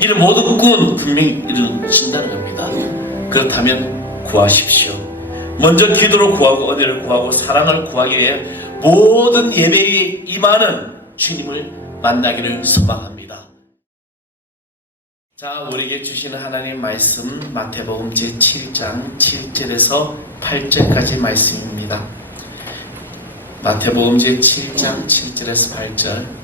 이런 모든 꿈은 분명히 이루어진다는 겁니다. 그렇다면 구하십시오. 먼저 기도로 구하고 은혜를 구하고 사랑을 구하기 위해 모든 예배에 임하는 주님을 만나기를 소망합니다. 자, 우리에게 주시는 하나님 말씀 마태복음 제7장 7절에서 8절까지 말씀입니다. 마태복음 제7장 7절에서 8절.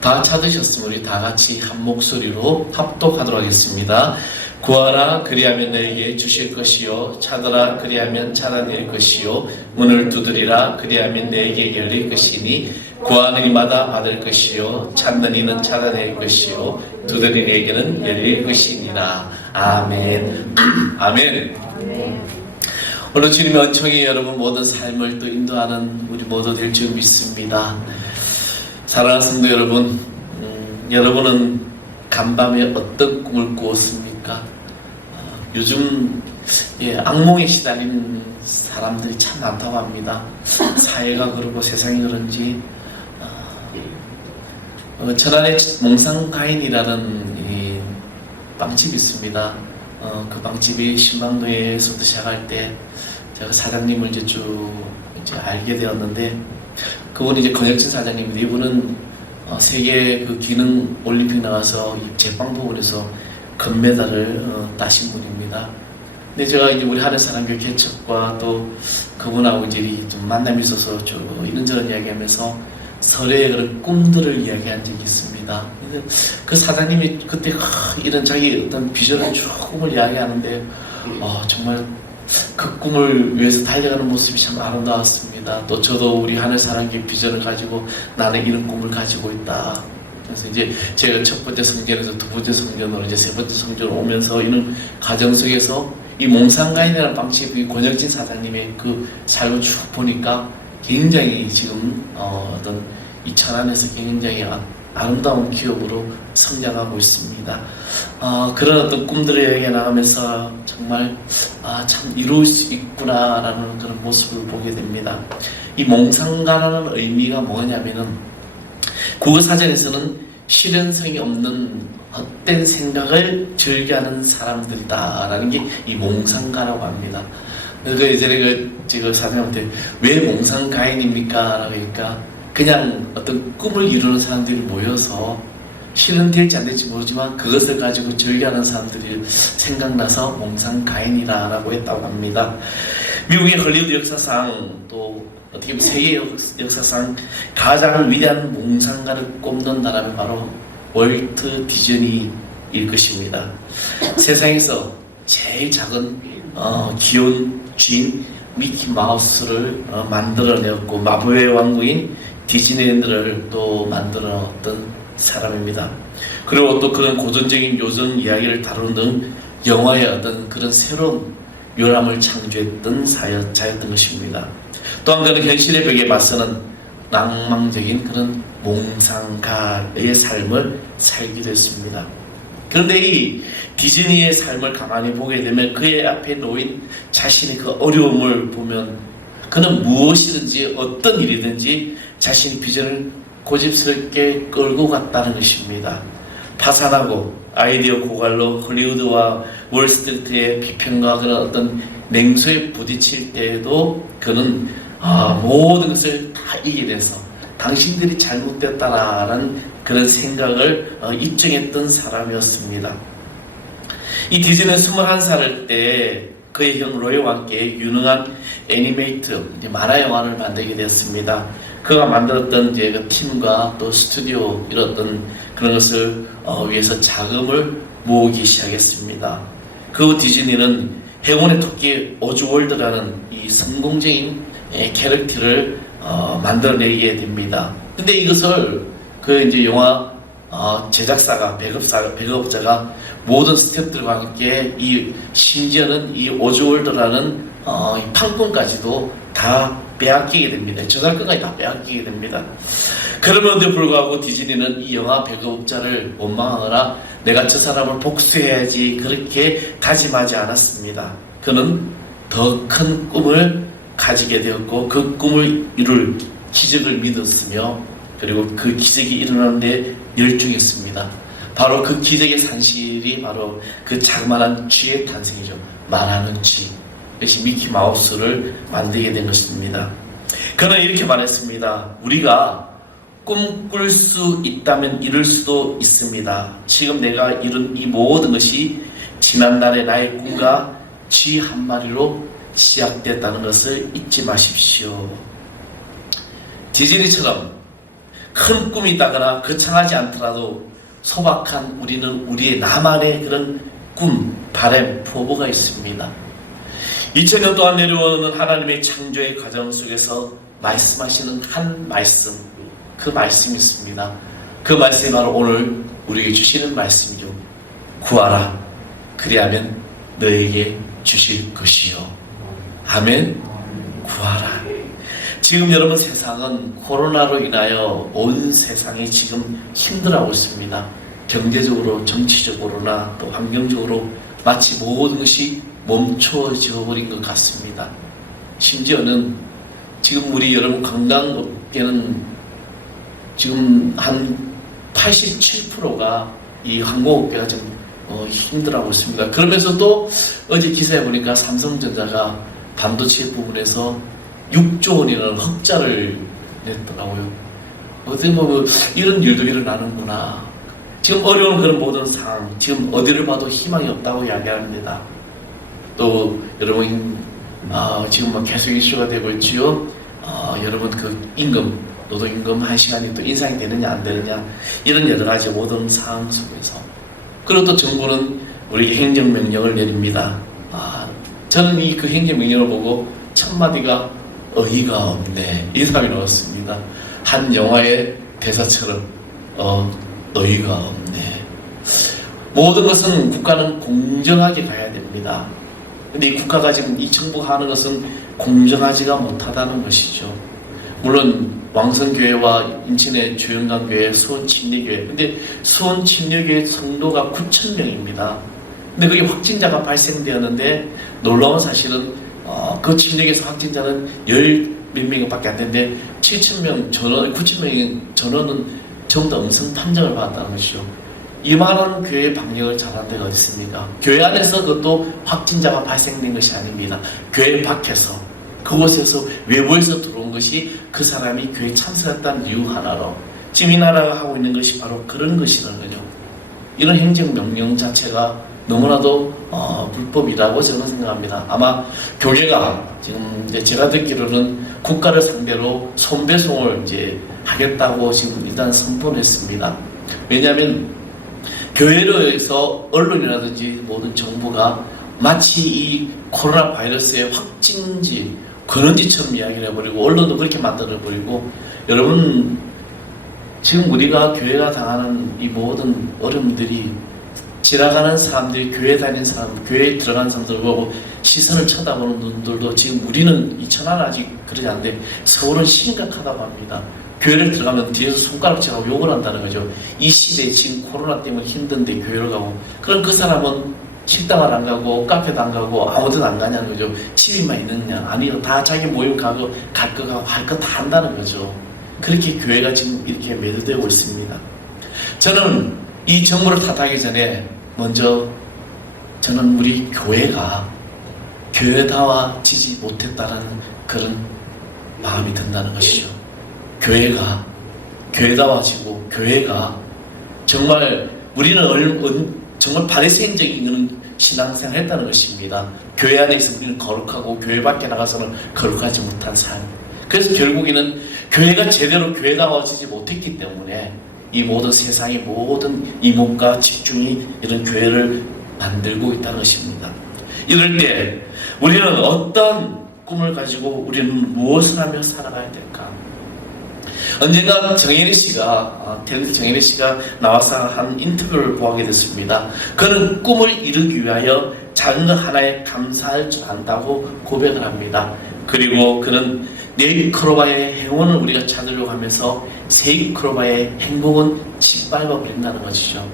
다 찾으셨으면 우리 다 같이 한 목소리로 합독하도록 하겠습니다. 구하라 그리하면 너에게 주실 것이요 찾으라 그리하면 찾아낼 것이요 문을 두드리라 그리하면 너에게 열릴 것이니 구하는 이마다 받을 것이요 찾는 이는 찾아낼 것이요 두드리는 이에게는 열릴 것이니라. 아멘. 아멘. 오늘 주님의 은총이 여러분 모든 삶을 또 인도하는 우리 모두 될 줄 믿습니다. 사랑하는 성도 여러분, 여러분은 간밤에 어떤 꿈을 꾸었습니까? 요즘 악몽에 시달린 사람들이 참 많다고 합니다. 사회가 그러고 세상이 그런지 천안에 몽상가인이라는 이 빵집이 있습니다. 그 빵집이 신방로에서부터 시작할 때 제가 사장님을 이제 알게 되었는데, 그분이 이제 권혁진 사장님인데, 이분은 세계 그 기능 올림픽 나가서 제빵 부분에서 금메달을 따신 분입니다. 근데 제가 이제 우리 하늘사랑교회 개척과 또 그분하고 이제 좀 만남이 있어서 이런저런 이야기하면서 설의 그런 꿈들을 이야기한 적이 있습니다. 근데 그 사장님이 그때 이런 자기 어떤 비전을 쭉 꿈을 이야기하는데 정말 그 꿈을 위해서 달려가는 모습이 참 아름다웠습니다. 또 저도 우리 하늘사랑교회 비전을 가지고 나는 이런 꿈을 가지고 있다. 그래서 이제 제가 첫 번째 성전에서 두 번째 성전으로 이제 세 번째 성전으로 오면서 이런 과정 속에서 이 몽상가인이라는 빵집의 권혁진 사장님의 그 삶을 쭉 보니까 굉장히 지금 어떤 이 천안에서 굉장히 아름다운 기업으로 성장하고 있습니다. 그런 어떤 꿈들을 얘기해 나가면서 정말 참 이룰 수 있구나라는 그런 모습을 보게 됩니다. 이 몽상가라는 의미가 뭐냐면은 국어사전에서는 실현성이 없는 헛된 생각을 즐겨하는 사람들이다라는 게 이 몽상가라고 합니다. 예전에 제가 사장님한테 왜 몽상가인입니까? 라고 하니까 그냥 어떤 꿈을 이루는 사람들이 모여서 실현될지 안 될지 모르지만 그것을 가지고 즐겨하는 사람들이 생각나서 몽상가인이라고 했다고 합니다. 미국의 헐리우드 역사상 또 어떻게 보면 세계 역사상 가장 위대한 몽상가를 꼽는 나라는 바로 월트 디즈니일 것입니다. 세상에서 제일 작은 귀여운 쥐인 미키 마우스를 만들어내었고 마법의 왕국인 디즈니랜드를 또 만들어냈던 사람입니다. 그리고 또 그런 고전적인 요정 이야기를 다루는 등 영화의 어떤 그런 새로운 요람을 창조했던 자였던 것입니다. 또한 그는 현실의 벽에 맞서는 낭만적인 그런 몽상가의 삶을 살기도 했습니다. 그런데 이 디즈니의 삶을 가만히 보게 되면 그의 앞에 놓인 자신의 그 어려움을 보면 그는 무엇이든지 어떤 일이든지 자신의 비전을 고집스럽게 끌고 갔다는 것입니다. 파산하고 아이디어 고갈로 헐리우드와 월스트리트의 비평과 그런 어떤 맹수에 부딪힐 때에도 그는 모든 것을 다 이겨내서 당신들이 잘못됐다라는 그런 생각을 입증했던 사람이었습니다. 이 디즈니는 21살 때 그의 형 로이와 함께 유능한 애니메이트 만화 영화를 만들게 되었습니다. 그가 만들었던 이제 그 팀과 또 스튜디오 이런 그런 것을 위해서 자금을 모으기 시작했습니다. 그 후 디즈니는 행운의 토끼 오즈월드라는 이 성공적인 캐릭터를 만들어내게 됩니다. 근데 이것을 그 이제 영화 제작사가 배급업자가 모든 스태프들과 함께 심지어는 이 오즈월드라는 판권까지도 다 빼앗기게 됩니다. 저작권까지 다 빼앗기게 됩니다. 그럼에도 불구하고 디즈니는 이 영화 배급업자를 원망하거나 내가 저 사람을 복수해야지 그렇게 다짐하지 않았습니다. 그는 더 큰 꿈을 가지게 되었고 그 꿈을 이룰 기적을 믿었으며 그리고 그 기적이 일어나는데 열중했습니다. 바로 그 기적의 산실이 바로 그 자그마한 쥐의 탄생이죠. 말하는 쥐. 이것이 미키마우스를 만들게 된 것입니다. 그는 이렇게 말했습니다. 우리가 꿈꿀 수 있다면 이룰 수도 있습니다. 지금 내가 이룬 이 모든 것이 지난날의 나의 꿈과 쥐 한 마리로 시작됐다는 것을 잊지 마십시오. 디즈니처럼 큰 꿈이 있다거나 거창하지 않더라도 소박한 우리는 우리의 나만의 그런 꿈, 바람, 포부가 있습니다. 2000년 동안 내려오는 하나님의 창조의 과정 속에서 말씀하시는 한 말씀, 그 말씀이 있습니다. 그 말씀이 바로 오늘 우리에게 주시는 말씀이죠. 구하라, 그리하면 너에게 주실 것이요. 아멘. 구하라. 지금 여러분 세상은 코로나로 인하여 온 세상이 지금 힘들어하고 있습니다. 경제적으로, 정치적으로나 또 환경적으로 마치 모든 것이 멈춰져 버린 것 같습니다. 심지어는 지금 우리 여러분 관광업계는 지금 한 87%가 이 항공업계가 좀 힘들어하고 있습니다. 그러면서도 어제 기사에 보니까 삼성전자가 반도체 부분에서 6조 원이라는 흑자를 냈더라고요. 어떻게 보면 이런 일도 일어나는구나. 지금 어려운 그런 모든 상황, 지금 어디를 봐도 희망이 없다고 이야기합니다. 또 여러분 지금 계속 이슈가 되고 있지요. 여러분 그 임금, 노동임금 1시간이 또 인상이 되느냐 안 되느냐 이런 여러 가지 모든 상황 속에서 그리고 또 정부는 우리에게 행정명령을 내립니다. 저는 이 그 행정명령을 보고 첫 마디가 어이가 없네 이 사람이 나왔습니다. 한 영화의 대사처럼 어이가 없네. 모든 것은 국가는 공정하게 가야 됩니다. 근데 이 국가가 지금 이 정부가 하는 것은 공정하지가 못하다는 것이죠. 물론 왕성교회와 인천의 주영강교회, 수원침례교회, 근데 수원침례교회 성도가 9,000명입니다. 근데 그게 확진자가 발생되었는데 놀라운 사실은 그 침례교회에서 확진자는 10몇 명밖에 안 되는데 7,000명 전원, 9,000명의 전원은 전부 다 음성 판정을 받았다는 것이죠. 이만한 교회 방역을 잘한 데가 어디 있습니까? 교회 안에서 그것도 확진자가 발생된 것이 아닙니다. 교회 밖에서 그곳에서 외부에서 들어온 것이 그 사람이 교회에 참석했다는 이유 하나로 지금 이 나라가 하고 있는 것이 바로 그런 것이라는 거죠. 이런 행정명령 자체가 너무나도 불법이라고 저는 생각합니다. 아마 교회가 지금 이제 제가 듣기로는 국가를 상대로 손배송을 이제 하겠다고 지금 일단 선포를 했습니다. 왜냐하면 교회로해서 언론이라든지 모든 정부가 마치 이 코로나 바이러스의 확진지 근원지처럼 이야기를 해버리고 언론도 그렇게 만들어버리고 여러분 지금 우리가 교회가 당하는 이 모든 어려움들이 지나가는 사람들이 교회 다니는 사람, 교회에 들어가는 사람들 보고 시선을 쳐다보는 눈들도 지금 우리는 이 천안은 아직 그러지 않는데 서울은 심각하다고 합니다. 교회를 들어가면 뒤에서 손가락질하고 욕을 한다는 거죠. 이 시대에 지금 코로나 때문에 힘든데 교회를 가고 그럼 그 사람은 식당을 안 가고 카페도 안 가고 아무데도 안 가냐는 거죠. 집에만 있느냐? 아니요. 다 자기 모임 가고 갈 거 가고 할 거 다 한다는 거죠. 그렇게 교회가 지금 이렇게 매도되고 있습니다. 저는 이 정부를 탓하기 전에 먼저 저는 우리 교회가 교회다워지지 못했다는 그런 마음이 든다는 것이죠. 교회가 교회다워지고 교회가 정말 우리는 정말 바리새인적인 신앙생활을 했다는 것입니다. 교회 안에 있으면 우리는 거룩하고 교회 밖에 나가서는 거룩하지 못한 삶. 그래서 결국에는 교회가 제대로 교회다워지지 못했기 때문에 이 모든 세상의 모든 이목과 집중이 이런 교회를 만들고 있다는 것입니다. 이럴 때 우리는 어떤 꿈을 가지고 우리는 무엇을 하며 살아가야 될까? 언젠가 정혜리 씨가 텔레비전 정혜리 씨가 나와서 한 인터뷰를 보게 됐습니다. 그는 꿈을 이루기 위하여 작은 것 하나에 감사할 줄 안다고 고백을 합니다. 그리고 그는 네이크로바의 행운을 우리가 찾으려고 하면서 세이크로바의 행복은 짓밟아 버린다는 것이죠.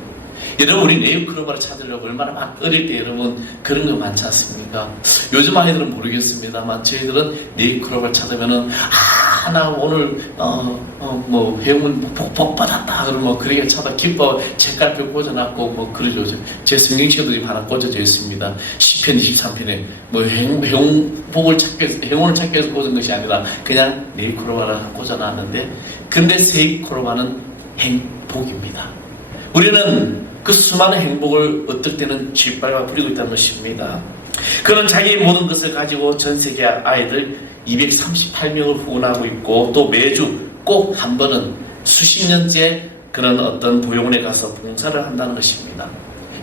여러분 우리 네이크로바를 찾으려고 얼마나 막 어릴 때 여러분 그런 거 많지 않습니까? 요즘 아이들은 모르겠습니다만 저희들은 네이크로바를 찾으면은 나 오늘 뭐 회원 복 받았다 그러면 그렇게 쳐다 기뻐 책갈피 꽂아놨고 뭐 그러죠. 제 성경책도 지금 하나 꽂아져 있습니다. 시편 23편에 뭐 회원복을 찾기 위해서 회원을 찾기 위해서 꽂은 것이 아니라 그냥 네이코로바를 꽂아놨는데, 근데 세이코로바는 행복입니다. 우리는 그 수많은 행복을 어떨 때는 쥐빨과 부리고 있다는 것입니다. 그는 자기의 모든 것을 가지고 전 세계 아이들 238명을 후원하고 있고, 또 매주 꼭 한 번은 수십 년째 그런 어떤 보육원에 가서 봉사를 한다는 것입니다.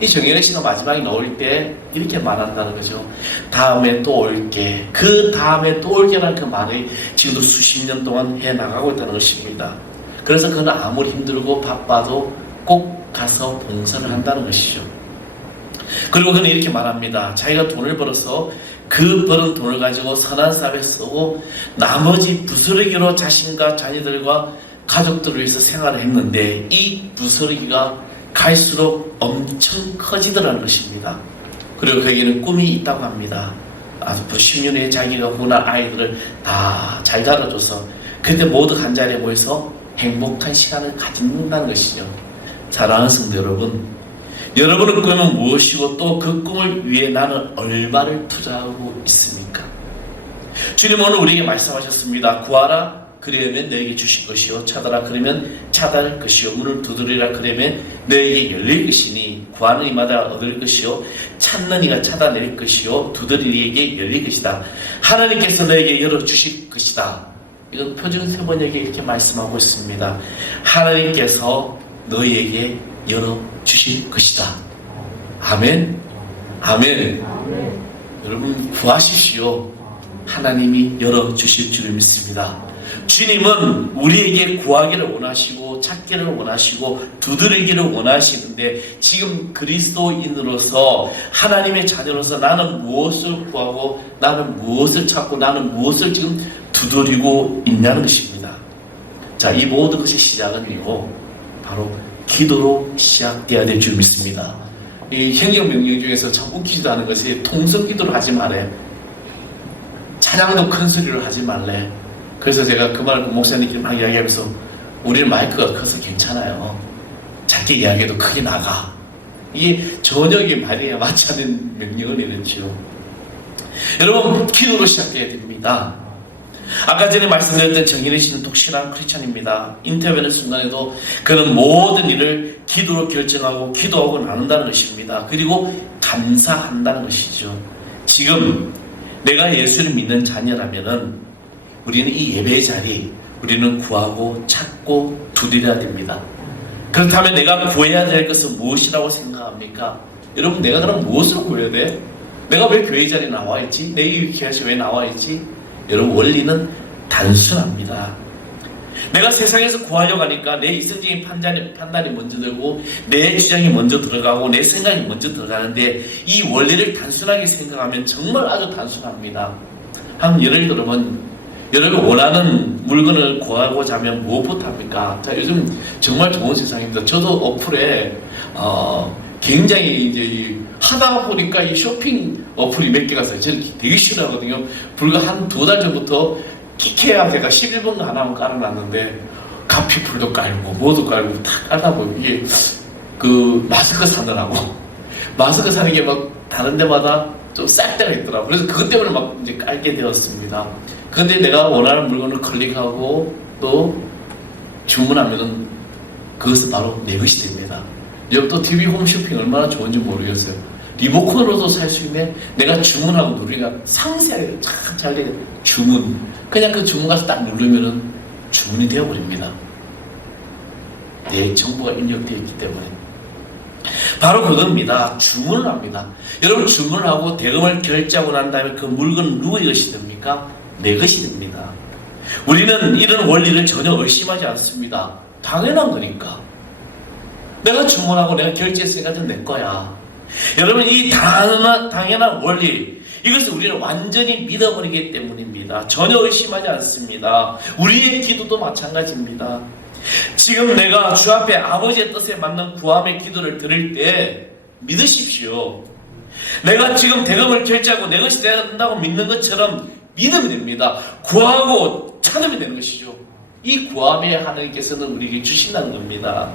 이 정현애 씨가 마지막에 나올 때 이렇게 말한다는 거죠. 다음에 또 올게, 그 다음에 또 올게라는 그 말이 지금도 수십 년 동안 해나가고 있다는 것입니다. 그래서 그는 아무리 힘들고 바빠도 꼭 가서 봉사를 한다는 것이죠. 그리고 그는 이렇게 말합니다. 자기가 돈을 벌어서 그 벌은 돈을 가지고 선한 사업에 쓰고 나머지 부스러기로 자신과 자녀들과 가족들을 위해서 생활을 했는데, 이 부스러기가 갈수록 엄청 커지더라는 것입니다. 그리고 그에게는 꿈이 있다고 합니다. 아주 10년 후에 자기가 후원한 아이들을 다 잘 자라줘서 그때 모두 한 자리에 모여서 행복한 시간을 가진다는 것이죠. 사랑하는 성도 여러분, 여러분의 꿈은 무엇이고 또 그 꿈을 위해 나는 얼마를 투자하고 있습니까? 주님 오늘 우리에게 말씀하셨습니다. 구하라 그리하면 너에게 주실 것이요, 찾아라 그러면 찾아낼 것이요, 문을 두드리라 그러면 너에게 열릴 것이니, 구하는 이마다 얻을 것이요, 찾는 이가 찾아낼 것이요, 두드리는 이에게 열릴 것이다. 하나님께서 너에게 열어주실 것이다. 이건 표준 세번역에 이렇게 말씀하고 있습니다. 하나님께서 너희에게 열어주실 것이다. 아멘. 아멘. 여러분 구하십시오. 하나님이 열어주실 줄을 믿습니다. 주님은 우리에게 구하기를 원하시고 찾기를 원하시고 두드리기를 원하시는데, 지금 그리스도인으로서 하나님의 자녀로서 나는 무엇을 구하고 나는 무엇을 찾고 나는 무엇을 지금 두드리고 있냐는 것입니다. 자, 이 모든 것의 시작은요, 바로 기도로 시작돼야 될 줄 믿습니다. 이 행정명령 중에서 참 웃기지도 않은 것이 통성기도를 하지 말래, 찬양도 큰 소리로 하지 말래. 그래서 제가 그 말을 목사님께 막 이야기하면서 우리는 마이크가 커서 괜찮아요. 작게 이야기해도 크게 나가. 이게 전혀 이게 말이 맞지 않는 명령을 내렸죠. 여러분 기도로 시작해야 됩니다. 아까 전에 말씀드렸던 정인혜 씨는 독실한 크리스찬입니다. 인터뷰하는 순간에도 그는 모든 일을 기도로 결정하고 기도하고 나눈다는 것입니다. 그리고 감사한다는 것이죠. 지금 내가 예수를 믿는 자녀라면은 우리는 이 예배의 자리, 우리는 구하고 찾고 두드려야 됩니다. 그렇다면 내가 구해야 될 것은 무엇이라고 생각합니까? 여러분, 내가 그럼 무엇을 구해야 돼? 내가 왜 교회 자리에 나와 있지? 내 교회에서 왜 나와 있지? 여러분, 원리는 단순합니다. 내가 세상에서 구하려고 하니까 내 이성적인 판단이 먼저 들고 내 주장이 먼저 들어가고 내 생각이 먼저 들어가는데, 이 원리를 단순하게 생각하면 정말 아주 단순합니다. 한번 예를 들면 여러분 원하는 물건을 구하고자 하면 무엇부터 합니까? 자, 요즘 정말 좋은 세상입니다. 저도 어플에 굉장히 이제 하다 보니까 이 쇼핑 어플이 몇 개가 있어요. 저는 되게 싫어하거든요. 불과 한 2달 전부터 키케야 제가 11번 하나만 깔아놨는데 카피풀도 깔고 뭐도 깔고 다 깔다 보면 이게 그 마스크 사느라고 마스크 사는 게 막 다른 데마다 좀 쌀 때가 있더라고요. 그래서 그것 때문에 막 이제 깔게 되었습니다. 근데 내가 원하는 물건을 클릭하고 또 주문하면은 그것은 바로 내 것이 됩니다. 여기 또 TV 홈쇼핑 얼마나 좋은지 모르겠어요. 리모컨으로도 살 수 있네. 내가 주문하고 누르니까 상세하게 잘 돼. 주문. 그냥 그 주문 가서 딱 누르면은 주문이 되어버립니다. 내 정보가 입력되어 있기 때문에. 바로 그겁니다. 주문을 합니다. 여러분, 주문을 하고 대금을 결제하고 난 다음에 그 물건은 누구의 것이 됩니까? 내 것이 됩니다. 우리는 이런 원리를 전혀 의심하지 않습니다. 당연한 거니까. 내가 주문하고 내가 결제했으니까 내 거야. 여러분, 이 당연한 원리, 이것을 우리는 완전히 믿어버리기 때문입니다. 전혀 의심하지 않습니다. 우리의 기도도 마찬가지입니다. 지금 내가 주 앞에 아버지의 뜻에 맞는 구함의 기도를 드릴 때 믿으십시오. 내가 지금 대금을 결제하고 내 것이 된다고 믿는 것처럼 믿으면 됩니다. 구하고 찾으면 되는 것이죠. 이 구함에 하나님께서는 우리에게 주신다는 겁니다.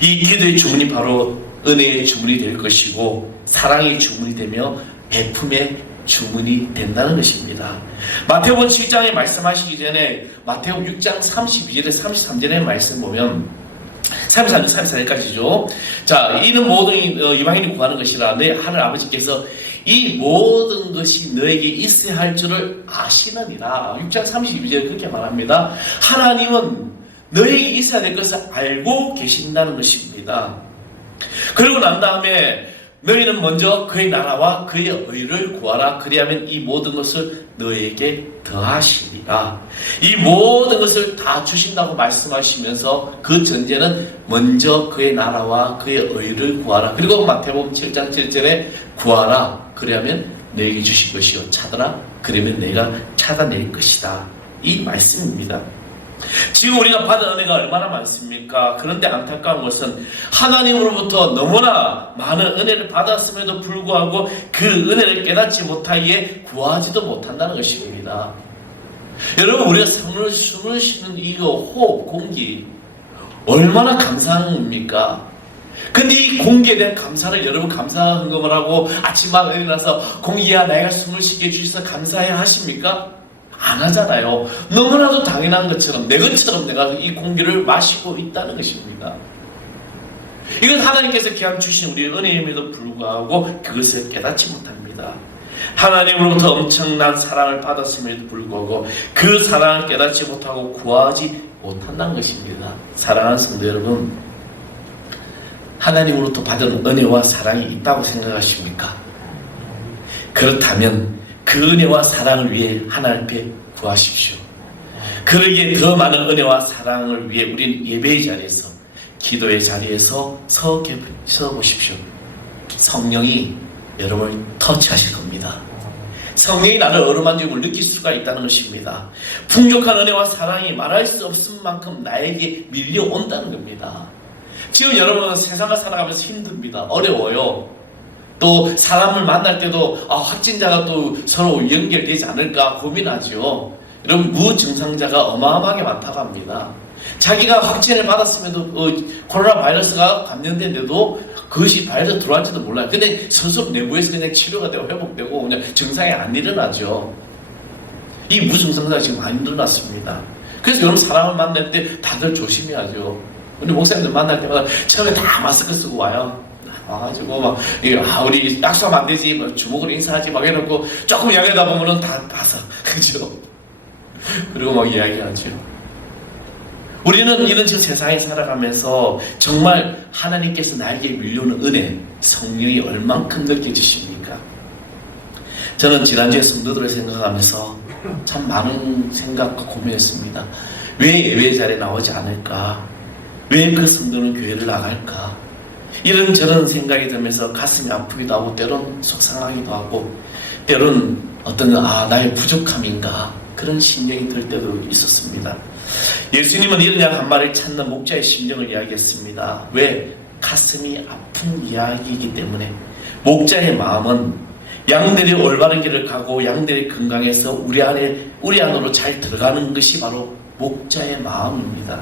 이 기도의 주문이 바로 은혜의 주문이 될 것이고 사랑의 주문이 되며 베품의 주문이 된다는 것입니다. 마태복음 7장에 말씀하시기 전에 마태복음 6장 32절에 33절의 말씀 보면 33절 34절까지죠. 자, 이는 모든 이방인이 구하는 것이라 내 하늘 아버지께서 이 모든 것이 너에게 있어야 할 줄을 아시느니라. 6장 32절에 그렇게 말합니다. 하나님은 너에게 있어야 될 것을 알고 계신다는 것입니다. 그러고 난 다음에 너희는 먼저 그의 나라와 그의 의를 구하라. 그리하면 이 모든 것을 너에게 더하시리라. 이 모든 것을 다 주신다고 말씀하시면서 그 전제는 먼저 그의 나라와 그의 의를 구하라. 그리고 마태복음 7장 7절에 구하라. 그리하면 너에게 주실 것이요 찾아라. 그러면 내가 찾아낼 것이다. 이 말씀입니다. 지금 우리가 받은 은혜가 얼마나 많습니까? 그런데 안타까운 것은 하나님으로부터 너무나 많은 은혜를 받았음에도 불구하고 그 은혜를 깨닫지 못하기에 구하지도 못한다는 것입니다. 여러분, 우리가 숨을 쉬는 이거 호흡, 공기 얼마나 감사합니까? 근데 이 공기에 대한 감사를 여러분 감사 헌금을 하고 아침마다 일어나서 공기야 내가 숨을 쉬게 해주셔서 감사해 하십니까? 안 하잖아요. 너무나도 당연한 것처럼 내 것처럼 내가 이 공기를 마시고 있다는 것입니다. 이건 하나님께서 기왕 주신 우리의 은혜임에도 불구하고 그것을 깨닫지 못합니다. 하나님으로부터 엄청난 사랑을 받았음에도 불구하고 그 사랑을 깨닫지 못하고 구하지 못한다는 것입니다. 사랑하는 성도 여러분, 하나님으로부터 받은 은혜와 사랑이 있다고 생각하십니까? 그렇다면 그 은혜와 사랑을 위해 하나님 앞에 구하십시오. 그러기에 더 많은 은혜와 사랑을 위해 우리는 예배의 자리에서, 기도의 자리에서 서 보십시오. 성령이 여러분을 터치하실 겁니다. 성령이 나를 어루만짐을 느낄 수가 있다는 것입니다. 풍족한 은혜와 사랑이 말할 수 없을 만큼 나에게 밀려온다는 겁니다. 지금 여러분은 세상을 살아가면서 힘듭니다. 어려워요. 또 사람을 만날 때도 확진자가 또 서로 연결되지 않을까 고민하죠. 여러분, 무증상자가 어마어마하게 많다고 합니다. 자기가 확진을 받았음에도 코로나 바이러스가 감염된데도 그것이 바이러스 들어왔지도 몰라요. 근데 스스로 내부에서 그냥 치료가 되고 회복되고 그냥 증상이 안 일어나죠. 이 무증상자가 지금 많이 일어났습니다. 그래서 여러분 사람을 만날 때 다들 조심해야죠. 우리 목사님들 만날 때마다 처음에 다 마스크 쓰고 와요. 와가지고 막 우리 약속하면 안 되지, 뭐 주먹으로 인사하지 막 이러고 조금 이야기하다 보면은 다 봐서 그죠? 그리고 막 이야기하죠. 우리는 이런 저 세상에 살아가면서 정말 하나님께서 나에게 밀려오는 은혜, 성령이 얼만큼 느껴지십니까? 저는 지난주에 성도들을 생각하면서 참 많은 생각과 고민했습니다. 왜 예배 자리에 나오지 않을까? 왜 그 성도는 교회를 나갈까? 이런저런 생각이 들면서 가슴이 아프기도 하고 때론 속상하기도 하고 때론 어떤 나의 부족함인가 그런 심령이 들 때도 있었습니다. 예수님은 이런 양 한 마리를 찾는 목자의 심정을 이야기했습니다. 왜? 가슴이 아픈 이야기이기 때문에. 목자의 마음은 양들이 올바른 길을 가고 양들이 건강해서 우리 안으로 잘 들어가는 것이 바로 목자의 마음입니다.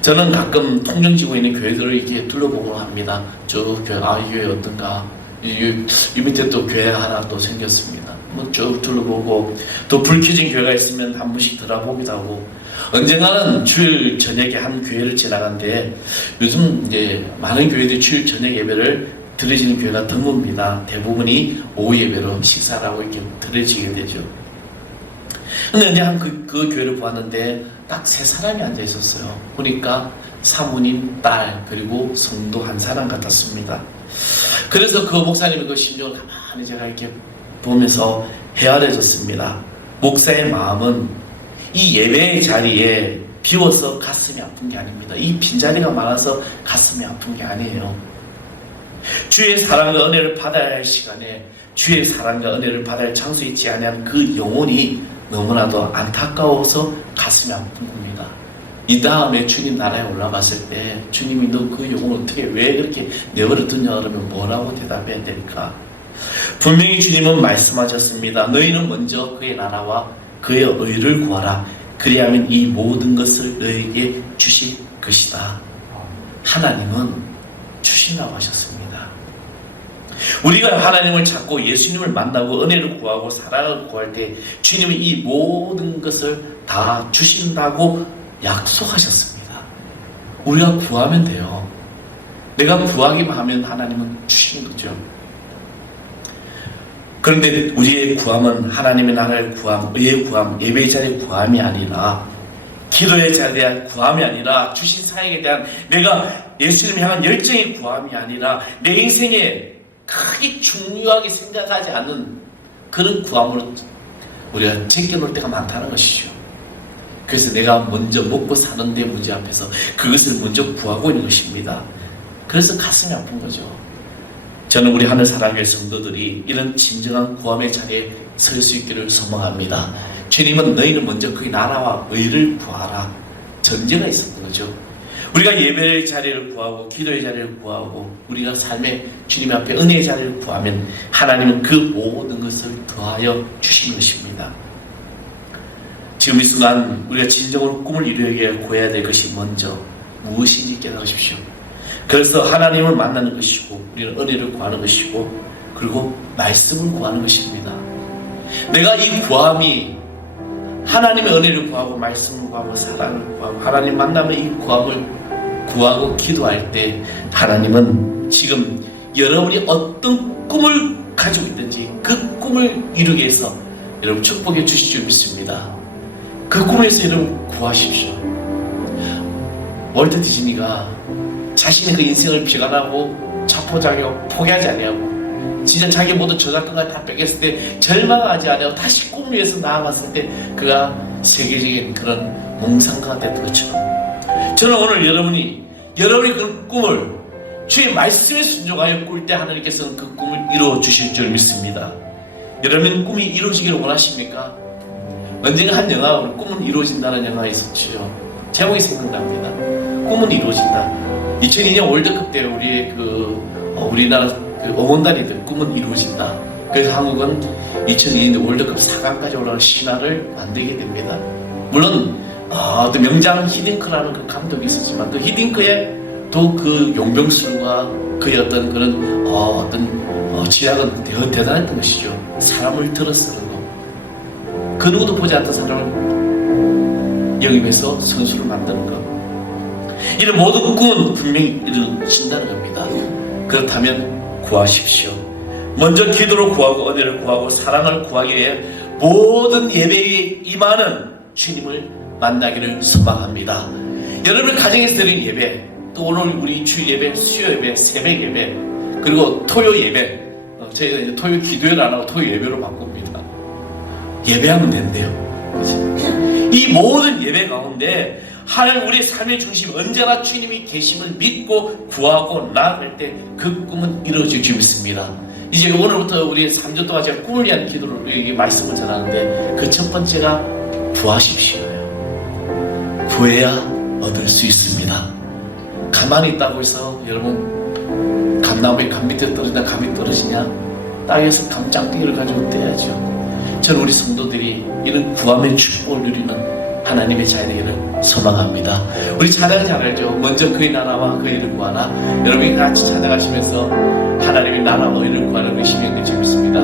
저는 가끔 통정지구에 있는 교회들을 이렇게 둘러보곤 합니다. 저 교회, 이 교회 어떤가? 이 밑에 또 교회 하나 또 생겼습니다. 뭐 쭉 둘러보고 또 불 켜진 교회가 있으면 한 번씩 들어보기도 하고 언젠가는 주일 저녁에 한 교회를 지나간데 요즘 이제 많은 교회들이 주일 저녁 예배를 드려지는 교회가 드뭅니다. 대부분이 오후 예배로 식사를 하고 이렇게 드려지게 되죠. 근데 그 교회를 보았는데 딱 3사람이 앉아 있었어요. 보니까 사모님, 딸, 그리고 성도 한 사람 같았습니다. 그래서 그 목사님의 그 심정을 가만히 제가 이렇게 보면서 헤아려졌습니다. 목사의 마음은 이 예배의 자리에 비워서 가슴이 아픈 게 아닙니다. 이 빈자리가 많아서 가슴이 아픈 게 아니에요. 주의 사랑과 은혜를 받아야 할 시간에 주의 사랑과 은혜를 받아야 할 장소에 있지 않은 그 영혼이 너무나도 안타까워서 가슴이 아픈 겁니다. 이 다음에 주님 나라에 올라갔을 때 주님이 너 그 영혼을 어떻게 왜 그렇게 내버려 두냐 그러면 뭐라고 대답해야 될까? 분명히 주님은 말씀하셨습니다. 너희는 먼저 그의 나라와 그의 의를 구하라. 그리하면 이 모든 것을 너희에게 주실 것이다. 하나님은 주신다고 하셨습니다. 우리가 하나님을 찾고 예수님을 만나고 은혜를 구하고 사랑을 구할 때 주님은 이 모든 것을 다 주신다고 약속하셨습니다. 우리가 구하면 돼요. 내가 구하기만 하면 하나님은 주시는 거죠. 그런데 우리의 구함은 하나님의 나라를 구함, 의의 구함, 예배의 자리의 구함이 아니라, 기도의 자리에 대한 구함이 아니라, 주신 사역에 대한 내가 예수님을 향한 열정의 구함이 아니라, 내 인생에 크게 중요하게 생각하지 않는 그런 구함으로 우리가 제껴놓을 때가 많다는 것이죠. 그래서 내가 먼저 먹고 사는 데 문제 앞에서 그것을 먼저 구하고 있는 것입니다. 그래서 가슴이 아픈 거죠. 저는 우리 하늘사랑교회 성도들이 이런 진정한 구함의 자리에 설 수 있기를 소망합니다. 주님은 너희는 먼저 그의 나라와 의를 구하라. 전제가 있었던 거죠. 우리가 예배의 자리를 구하고 기도의 자리를 구하고 우리가 삶의 주님 앞에 은혜의 자리를 구하면 하나님은 그 모든 것을 더하여 주시는 것입니다. 지금 이 순간 우리가 진정으로 꿈을 이루기 위해 구해야 될 것이 먼저 무엇인지 깨달으십시오. 그래서 하나님을 만나는 것이고 우리는 은혜를 구하는 것이고 그리고 말씀을 구하는 것입니다. 내가 이 구함이 하나님의 은혜를 구하고 말씀을 구하고 사랑을 구하고 하나님 만나면 이 구함을 구하고 기도할 때 하나님은 지금 여러분이 어떤 꿈을 가지고 있든지 그 꿈을 이루기 위해서 여러분 축복해 주실 줄 믿습니다. 그 꿈에서 여러분 구하십시오. 월트 디즈니가 자신의 그 인생을 비관하고 자포자기하고 포기하지 아니하고 진짜 자기 모든 저작권까지 다 뺏겼을 때 절망하지 아니하고 다시 꿈을 위해서 나아갔을 때 그가 세계적인 그런 몽상가가 됐던 것처럼 저는 오늘 여러분이 그 꿈을 주의 말씀에 순종하여 꿀 때 하나님께서는 그 꿈을 이루어 주실 줄 믿습니다. 여러분 꿈이 이루어지기를 원하십니까? 언젠가 한 영화 꿈은 이루어진다는 영화가 있었죠. 제목이 생각납니다. 꿈은 이루어진다. 2002년 월드컵 때 우리의 우리나라 응원단이들 꿈은 이루어진다. 그래서 한국은 2002년 월드컵 4강까지 올라갈 신화를 만들게 됩니다. 물론 또 명장 히딩크라는 그 감독이 있었지만 그 히딩크의 또 그 용병술과 그의 어떤 그런 지략은 대단했던 것이죠. 사람을 들어 쓰는 것. 그 누구도 보지 않던 사람을 영입해서 선수를 만드는 것. 이런 모든 꿈은 분명히 이루어진다는 겁니다. 그렇다면 구하십시오. 먼저 기도로 구하고 은혜를 구하고 사랑을 구하기 위해 모든 예배에 임하는 주님을 만나기를 소망합니다. 여러분 가정에서 드린 예배, 또 오늘 우리 주 예배, 수요 예배, 새벽 예배, 그리고 토요 예배, 저희가 이제 토요 기도회를 안 하고 토요 예배로 바꿉니다. 예배하면 된대요. 이 모든 예배 가운데 하나님 우리의 삶의 중심 언제나 주님이 계심을 믿고 구하고 나아갈 때 그 꿈은 이루어질 줄 믿습니다. 이제 오늘부터 우리 3주 동안 제가 꿈을 위한 기도를 말씀을 전하는데 그 첫 번째가 구하십시오예요. 구해야 얻을 수 있습니다. 가만히 있다고 해서 여러분 감나무에 감 밑에 떨어지냐 감이 떨어지냐 땅에서 감장대기를 가지고 떼야죠. 저는 우리 성도들이 이런 구함의 축복을 누리는 하나님의 자녀 되기를 소망합니다. 우리 찬양 잘 알죠? 먼저 그의 나라와 그의 일을 구하라. 여러분이 같이 찬양하시면서 하나님의 나라와 의를 구하는 의심이 있습니다.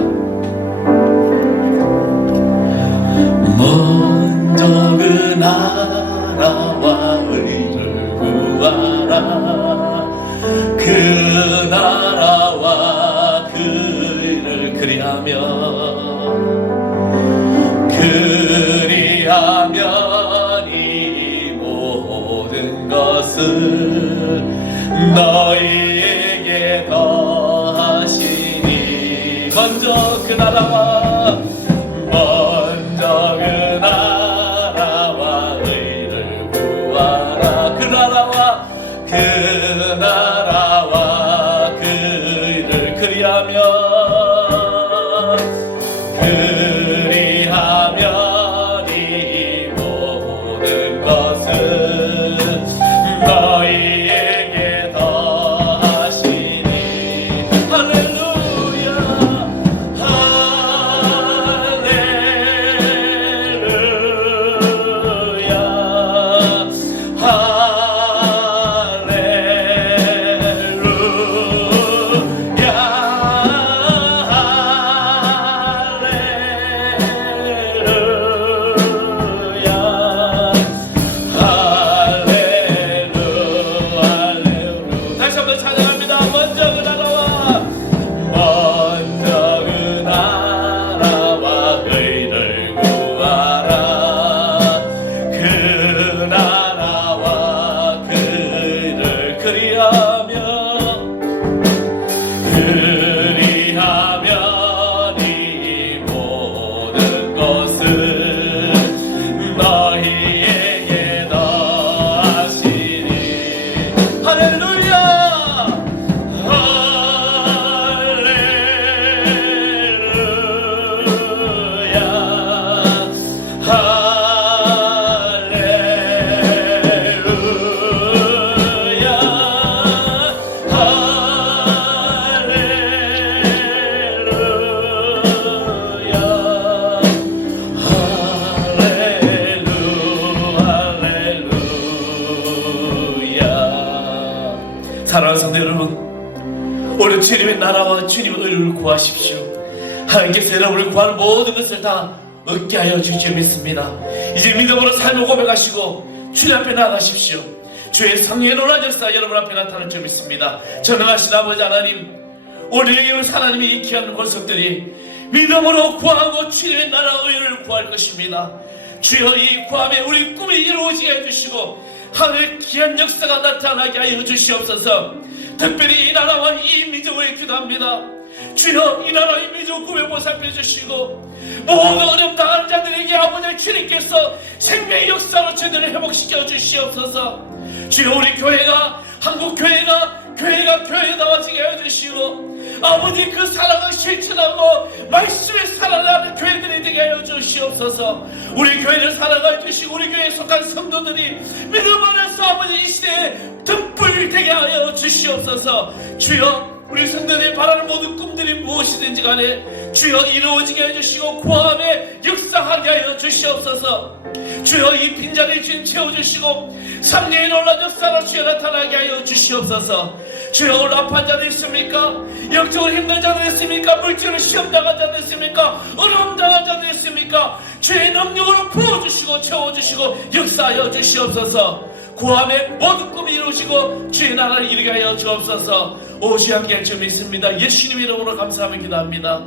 먼저 그 나라와 의를 구하라. 그 나라와 그 의를 그리하면 이 모든 것을 너희에게 더하시니 먼저 그 나라와 의를 구하라. 그 나라와 그 의를 그리하면 이 모든 것을 너희에게 더하시니 할렐루야. 주님의 나라와 주님의 의를 구하십시오. 하나님께서 여러분을 구하는 모든 것을 다 얻게 하여 주시옵 믿습니다. 이제 믿음으로 삶을 고백하시고 주님 앞에 나가십시오. 주의 성령의 놀라운 역사 여러분 앞에 나타날 줄 믿습니다. 전능하신 아버지 하나님, 우리에게 하나님이 익히 하는 권속들이 믿음으로 구하고 주님의 나라와 의를 구할 것입니다. 주여, 이 구함에 우리 꿈이 이루어지게 해주시고 하늘의 귀한 역사가 나타나게 하여 주시옵소서. 특별히 이 나라와 이 민족을 기도합니다. 주여, 이 나라의 민족 구해 보살펴 주시고 모든 어려움 당한 자들에게 아버지 주님께서 생명의 역사로 제대로 회복시켜 주시옵소서. 주여, 우리 교회가 한국 교회가 교회다워지게 해주시고 아버지 그 사랑을 실천하고 말씀에 살아나는 교회들이 되게 하여 주시옵소서. 우리 교회를 사랑해 주시고 우리 교회에 속한 성도들이 믿음 안에서 아버지 이 시대에 등불 되게 하여 주시옵소서. 주여, 우리 성도들이 바라는 모든 꿈들이 무엇이든지 간에 주여 이루어지게 해주시고 구함에 역사하게 하여 주시옵소서. 주여, 이 빈자리를 주님 채워주시고 삼계의 놀라운 역사로 주여 나타나게 하여 주시옵소서. 주여, 오늘 아파한 자들 있습니까? 영적으로 힘든 자들 있습니까? 물질로 시험 당한 자들 있습니까? 어려움 당한 자들 있습니까? 주의 능력으로 부어주시고 채워주시고 역사하여 주시옵소서. 구함의 모든 꿈이 이루어지고 주의 나라를 이루게 하여 주옵소서. 오시게 할 줄 믿습니다. 예수님 이름으로 감사하며 기도합니다.